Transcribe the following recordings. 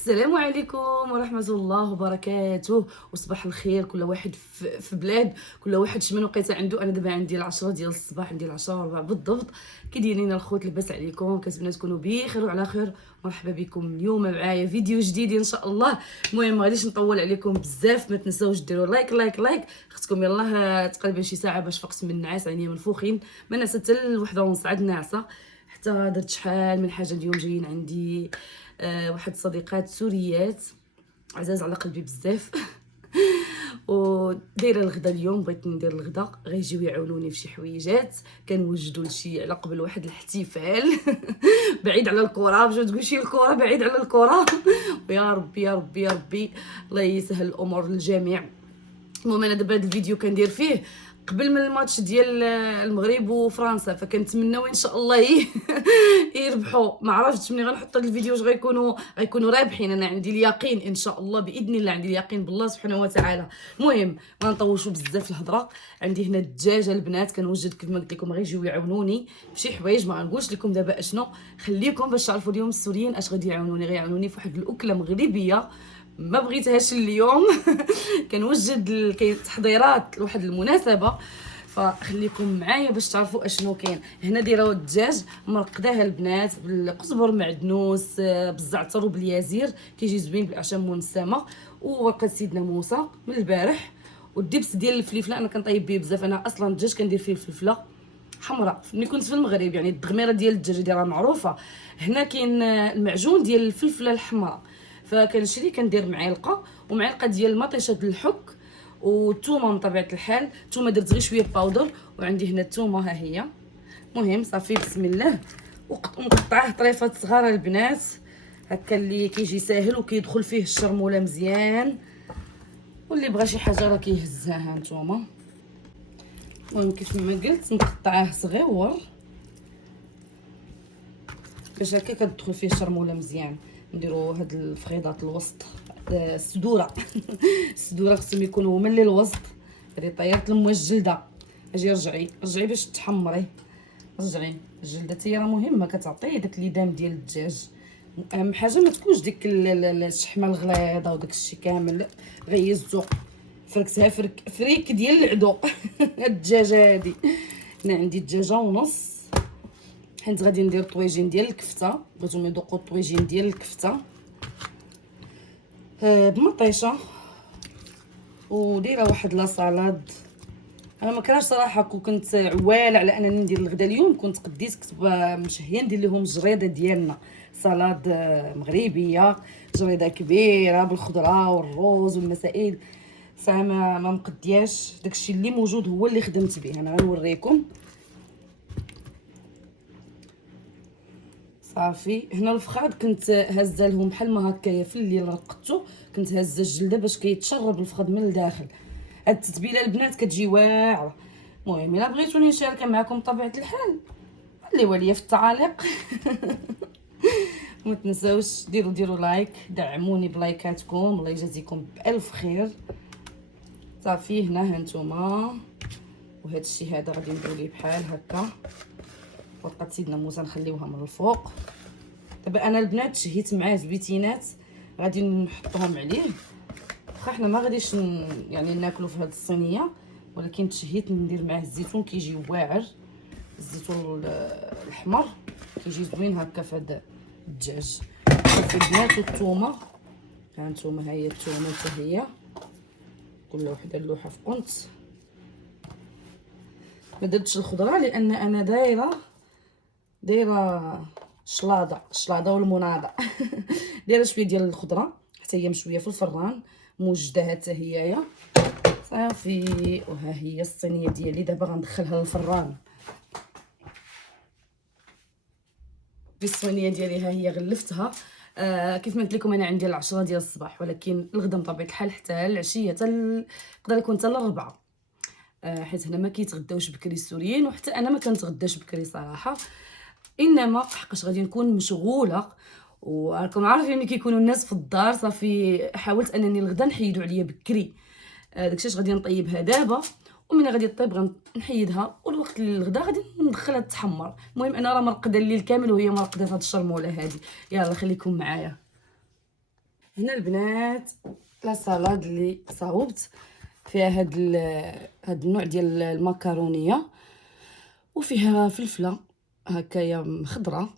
السلام عليكم ورحمة الله وبركاته، وصباح الخير. كل واحد في بلاد، كل واحد شمن وقيته عنده. انا دابا عندي 10 ديال الصباح، عندي 10:04 بالضبط. كي دايرين الخوت؟ لاباس عليكم؟ كنتمنى تكونوا بخير وعلى خير. مرحبا بكم اليوم معايا فيديو جديد ان شاء الله. المهم ما غاديش نطول عليكم بزاف، ما تنساوش ديروا لايك لايك لايك. اختكم يلاه تقريبا شي ساعه باش فقت من النعاس، عينيا منفوخين. ما نعسه حتى الوحده ونص، عاد ناعسه حتى درت شحال من حاجه. اليوم جايين عندي واحد صديقات سوريات عزاز على قلبي بزاف ودايره الغدا. اليوم بغيت ندير الغدا، غيجيو يعاونوني في شي حويجات. كنوجدوا لشي على قبل واحد الاحتفال بعيد على الكره، باش تقول شي الكره بعيد على الكره ويا ربي يا ربي يا ربي الله يسهل الامور للجميع. المهم انا دابا هذا الفيديو كندير فيه قبل من الماتش ديال المغرب وفرنسا، فكنتمناو ان شاء الله يربحوا. ما عرفتش مني غنحط هذا الفيديو واش غيكونوا رابحين. انا عندي اليقين ان شاء الله باذن الله، عندي اليقين بالله سبحانه وتعالى. المهم ما نطولشوا بزاف الهضره. عندي هنا الدجاجه البنات كنوجد كيف ما قلت لكم، غيجيو يعاونوني بشي حوايج. ما غنقولش لكم دابا اشنو، خليكم باش تعرفوا اليوم السوريين اش غادي يعاونوني. غيعاونوني في واحد الاكله مغربيه ما بغيتهاش اليوم كنوجد التحضيرات لواحد المناسبه، فخليكم معايا باش تعرفوا اشنو كاين هنا. دايره الدجاج مرقداها البنات بالقزبر معدنوس بالزعتر وباليازير، كيجي زوين بالاعشاب والنسامه وورقه سيدنا موسى من البارح. والدبس ديال الفلفله انا كنطيب به بزاف. انا اصلا الدجاج كندير فيه الفلفله حمراء. ملي كنت في المغرب يعني الدغميره ديال الدجاج ديالها معروفه. هنا كاين المعجون ديال الفلفله الحمراء، فكنشري كندير معلقه ومعلقه ديال المطيشه الحك والثومه. من طبيعه الحال الثومه درت غير شويه باودر، وعندي هنا الثومه ها هي. مهم صافي بسم الله. ومقطعاه طريفات صغار البنات هكا اللي كيجي ساهل وكيدخل فيه الشرموله مزيان، واللي بغى شي حاجه راه كيهزها هانتوما. المهم كيف ما قلت نقطعاه صغيور باش هكا كتدخل فيه الشرموله مزيان. نديرو هاد الفخيضات الوسط، الصدوره الصدوره خصهم يكونوا هما اللي الوسط. هادي طيرت لما الجلده، اجي رجعي باش تحمري. رجعي الجلده حتى هي راه مهمه، كتعطي داك الليدام ديال الدجاج. اهم حاجه ما تكونش ديك الشحمه الغليظه وداك الشيء كامل، غير الذوق. فركتها فريك ديال العدو الدجاجه هادي. هنا عندي دجاجه ونص، حيت غادي ندير طويجين ديال الكفته. بغيتهم يذوقوا الطويجين ديال الكفته بمطيشه. ودايره واحد لا سالاد. انا ما كرهتش صراحه، كنت عواله على انني ندير الغدا اليوم. كنت قديت كتب مشهيه ندير لهم الجريده ديالنا، سالاد مغربيه، جريده كبيره بالخضره والروز والمسائل. صراحه ما مقدياش داكشي اللي موجود هو اللي خدمت به. انا غنوريكم. صافي هنا الفخاد كنت هزه لهم بحال ما هكايا في الليل رقدتو. كنت هزه الجلده باش كيتشرب الفخاد من الداخل. هاد التتبيله البنات كتجي واعره. المهم الا بغيتوني نشاركها معكم بطبيعه الحال خليوها ليا في التعاليق ما تنساوش ديروا لايك، دعموني بلايكاتكم، الله يجازيكم بالف خير. صافي هنا هانتوما، وهذا الشيء هذا غادي نديرو ليه بحال هكا. ورقه سيدنا موسى نخليوها من الفوق. دابا انا البنات شهيت معاه زويتينات غادي نحطهم عليه. واخا حنا ما غاديش يعني ناكلو في هذه الصينيه، ولكن تشهيت ندير معاه الزيتون كيجي واعر. الزيتون الاحمر كيجي زوين هكا في هذا الدجاج. صافي البنات والثومه ها انتوما، ها هي الثومه حتى هي كل وحده اللوحه في قنت. ما درتش الخضره لان انا دايره الشلاضه والمناضه دايره شويه ديال الخضره حتى هي مشويه في الفران موجداها حتى هي. صافي وها هي الصينيه ديالي دابا غندخلها للفران. في الصينيه ديالي ها هي غلفتها. كيف ما قلت لكم انا عندي 10 ديال الصباح، ولكن الغدا بطبيعه الحال حتى العشيه يقدر يكون حتى 4. حيت هنا ما كيتغداوش بكري السوريين، وحتى انا ما كنتغداش بكري صراحه. انما حقاش غادي نكون مشغوله، وراكم عارفين ملي كيكونوا الناس في الدار. صافي حاولت انني الغدا نحيدو عليا بكري. داكشي اش غادي نطيبها دابا، ومن غادي طيب غنحيدها، والوقت اللي الغدا غادي ندخلها تحمر. المهم انا راه مرقده الليل كامل وهي مرقده في هاد الشرموله هادي. يلا خليكم معايا. هنا البنات لا سالاد اللي صاوبت فيها هاد النوع ديال المكرونيه، وفيها فلفله هكايا خضراء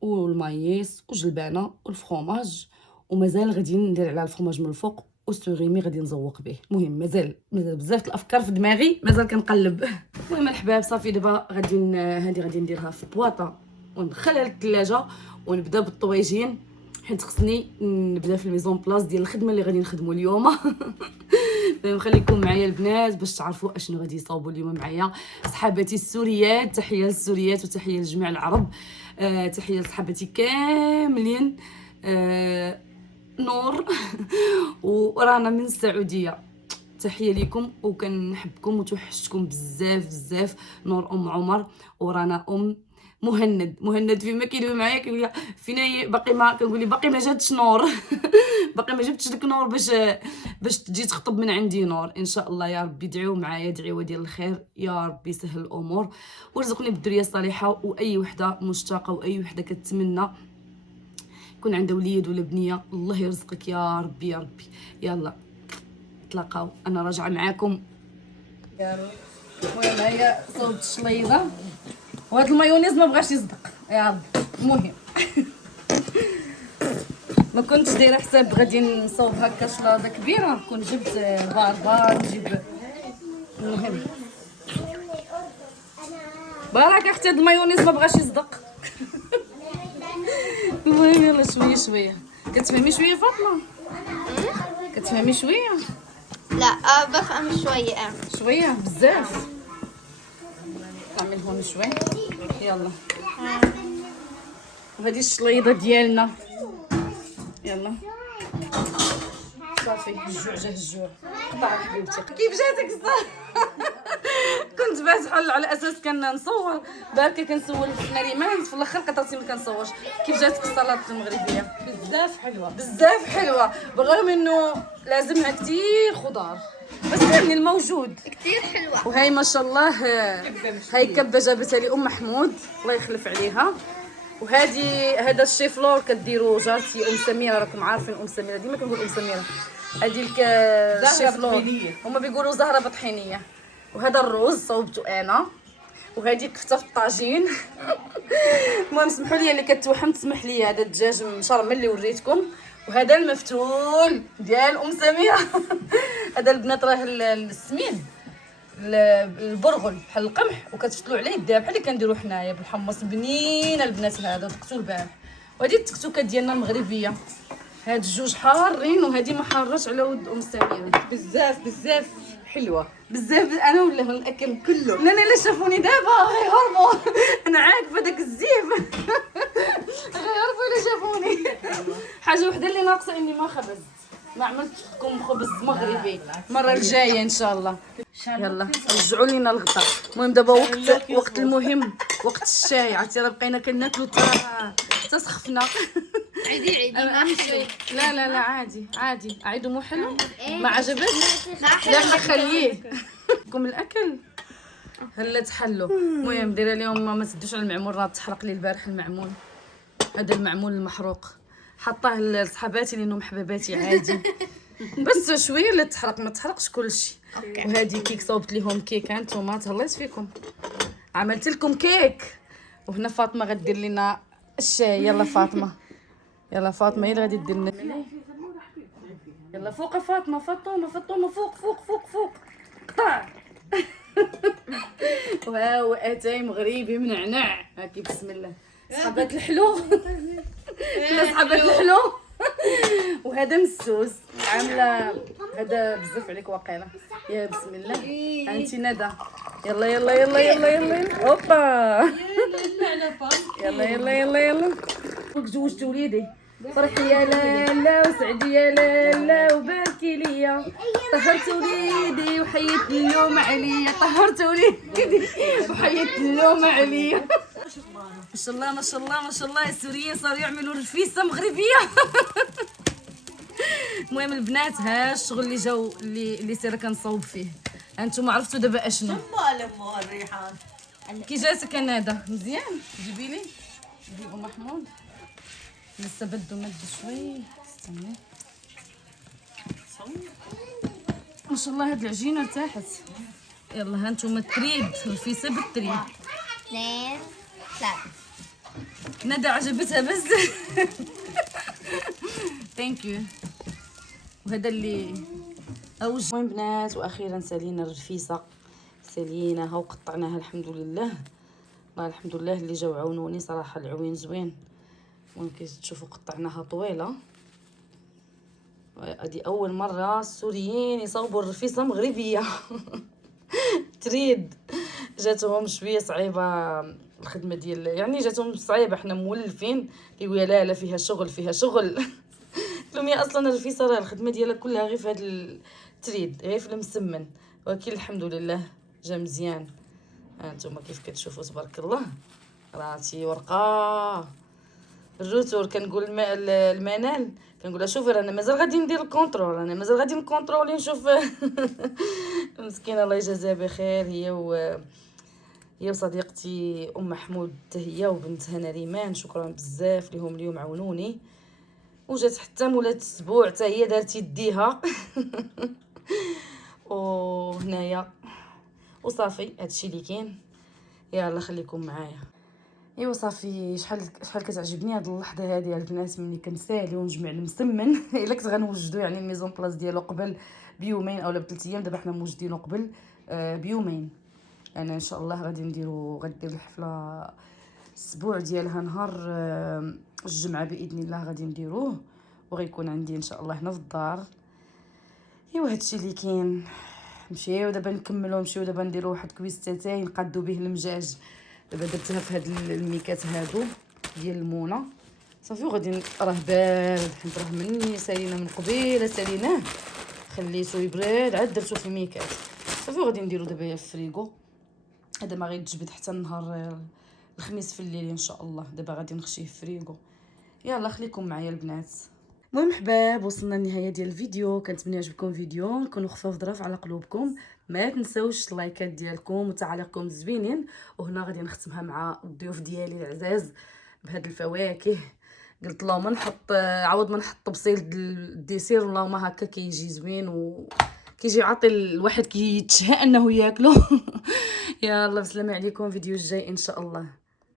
والمايس وجلبانه والفرomاج، ومازال غادي ندير على الفرomاج من الفوق والسوريمي غادي نزوق به. المهم مازال بزاف الافكار في دماغي، مازال كنقلب. المهم الحباب صافي دابا هادي غادي نديرها في بواطه وندخلها للثلاجه ونبدا بالطويجين، حيت خصني نبدا في الميزون بلاص ديال الخدمه اللي غادي نخدموا اليوم. المهم خليكم معايا البنات باش تعرفوا اشنو غادي يصاوبوا اليوم معايا صحاباتي السوريات. تحيه للسوريات وتحيه لجميع العرب، تحيه لصحاباتي كاملين. نور ورانا من السعوديه، تحيه ليكم وكنحبكم وتوحشتكم بزاف بزاف. نور ام عمر ورانا ام مهند فيما كيدوي معايا كيقول فينا باقي ما كنقول لي باقي ما جاتش نور. باقي ما جبتش لك نور باش تجي تخطب من عندي نور. ان شاء الله يا ربي دعيو معايا دعوه ديال الخير، يا ربي يسهل الامور ورزقني بالذريه الصالحه. واي وحده مشتاقه واي وحده كتمنى يكون عندها وليد ولا بنيه الله يرزقك يا ربي يا ربي. يلا تلاقاو، انا راجعه معاكم. المهم هي صوبت الشليضه وهاد المايونيز ما بغاش يصدق يا ربي. المهم ما كنتش دايره حساب غادي نصوب هكا شلاضه كبيره، كنت جبت باربار ونجيب. المهم بارك اختي هاد المايونيز ما بغاش يصدق. المهم يلا شويه شويه. كتفهمي شويه فاطمه؟ كتفهمي شويه؟ لا بفهم شوية. شويه بزاف. نعملهم شويه يلا. وهذه الشليضه ديالنا يلا صافي. الجوع جا الجوع. قطع حبيبتي كيف جاتك الصح؟ كنت باسحل على اساس كنصور بركه كنسول في نريمان، في الاخر قطعتي ما كنصورش. كيف جاتك السلطه المغربيه؟ بزاف حلوه بزاف حلوه، بالرغم انه لازمها كثير خضار بس يعني الموجود كتير حلوة. وهي ما شاء الله هاي كبه جابتها لي ام محمود الله يخلف عليها. هذا الشيفلور كديروا جارتي ام سميره، راكم عارفين ام سميره ديما كنقول ام سميره. هذه الشيفلور هما بيقولوا زهره بطحينيه. وهذا الرز صوبته انا، وهذه كفته في الطاجين. المهم سمحوا لي اللي كتوحم تسمح لي، هذا الدجاج مشرمل اللي وريتكم، وهذا المفتول ديال ام سميره. هذا البنات راه السمين البرغل بحال القمح وكتفتلوا عليه الداب بحال اللي كنديروا حنايا بالحمص. بنينه البنات هذا دقتو البارح. وهذه التكتوكه ديالنا المغربيه، هاد الجوج حارين وهذه ما حارش على ود ام سميره. بزاف حلوه بزاف. انا ولا الاكل كله لا لا شافوني دابا غيهربوا. انا عاكفه داك الزيف. غيهربوا الا شافوني. حاجه وحده اللي ناقصه اني ما خبزت، ما عملت لكم خبز مغربي المره الجايه ان شاء الله. يلا رجعوا لينا الغدا. المهم دابا وقت المهم، وقت الشاي. عرفتي راه بقينا كناكلوا حتى سخفنا. عيدي لا عادي عيدو مو حلو. ما عجبكش؟ لا خليه لكم الاكل هلا تحلوا. المهم دايره لهم ما تدوش على المعمول، راه تحرق لي البارح المعمول. هذا المعمول المحروق حطاه لصحاباتي لانهم حباباتي عادي. بس شويه اللي تحرق ما تحرقش كلشي. وهذه كيك صوبت لهم كيك انتوما تهلاش فيكم، عملت لكم كيك. وهنا فاطمه غدير لنا الشاي. يلا فاطمه هي اللي غادي دير لنا. يلا فوق فاطمه فوق قطع. وهاو اتاي مغربي منعنع هاكي بسم الله. صحابات الحلو. صحابات الحلو. وهذا مسوس عامله هذا بزاف عليك واقيلا. يا بسم الله انت ندى. يلا هوبا. يلا زوجت وليدي. فرحي يا لالا وسعدي يا لالا وباركي ليا. طهرت وليدي وحيت اللوم عليا. ما شاء الله السوريين صاروا يعملوا رفيسه مغربيه. المهم البنات ها الشغل اللي جاو اللي سيره كنصاوب فيه. انتم عرفتوا دابا اشنو مالمو الريحان. كي جاتك ندى مزيان؟ جيبي لي ام محمود لسه بدو مد شوي. استني شاء الله هاد العجينه ارتاحت. يلا ها نتوما التريد الرفيسه بالتريد. 2 3. ندى عجبتها بزاف. ثانك يو. وهذا اللي المهم بنات، واخيرا سالينا الرفيسه، ساليناها وقطعناها الحمد لله. والله الحمد لله اللي جاو عاونوني صراحه، العوين زوين. المهم كتشوفوا قطعناها طويله. هذه اول مره السوريين يصاوبوا الرفيسه مغربيه. تريد جاتهم شويه صعيبه الخدمه ديال، يعني جاتهم صعيبه، حنا مولفين كيقول لا لا فيها شغل فيها شغل. قلت لهم يا اصلا الرفيسه راه الخدمه ديالها كلها غير في هذا التريد، غير في المسمن، ولكن الحمد لله جا مزيان. ها انتم كيف كتشوفوا تبارك الله، راتي ورقه الروتور. كنقول المنال كنقول لها شوفي رانا مازال غادي ندير الكونترول، انا مازال غادي نكونترولي نشوف. مسكينه الله يجازيها بخير، هي وصديقتي ام محمود هي وبنتها نريمان، شكرا بزاف ليهم اليوم عاونوني. وجات حتى مولات الاسبوع حتى هي دارت يديها. وهنايا وصافي هادشي اللي كاين. يلا خليكم معايا. ايوا صافي، شحال كتعجبني هاد اللحظه هادي البنات، ملي كنسالي ونجمع المسمن. الا كنت غنوجدو يعني الميزون بلاص ديالو قبل بيومين اولا ب3 ايام، دابا حنا موجدينو قبل بيومين. انا ان شاء الله غادي غدير الحفله الاسبوع ديالها نهار الجمعه باذن الله غادي نديروه، وغيكون عندي ان شاء الله هنا في الدار. ايوا هادشي اللي كاين. نمشيو دابا نكملو دابا نديرو واحد كويستاتاي نقادو به المجاج. دابا درتها في هاد الميكات هادو ديال المونه صافي، وغادي راه بارد حيت راه مني سالينا من قبيله ساليناه خليتو يبرد عاد درتو في الميكات صافي، وغادي نديرو دابا في الفريغو. هذا ما غيتجبد حتى النهار الخميس في الليل ان شاء الله. دابا غادي نخشيه في الفريغو. يلا خليكم معايا البنات. المهم حباب، وصلنا للنهايه ديال الفيديو. كنتمنى يعجبكم الفيديو، نكونوا خفاف ظرف على قلوبكم. ما تنساوش اللايكات ديالكم وتعاليقكم الزوينين. وهنا غادي نختمها مع الضيوف ديالي العزاز بهاد الفواكه. قلت اللهم نحط عوض ما نحط بصيل الديسير، اللهم هكا كيجي زوين وكيجي يعطي الواحد كيتشهى انه ياكلو. يلا بسلامه عليكم، فيديو الجاي ان شاء الله.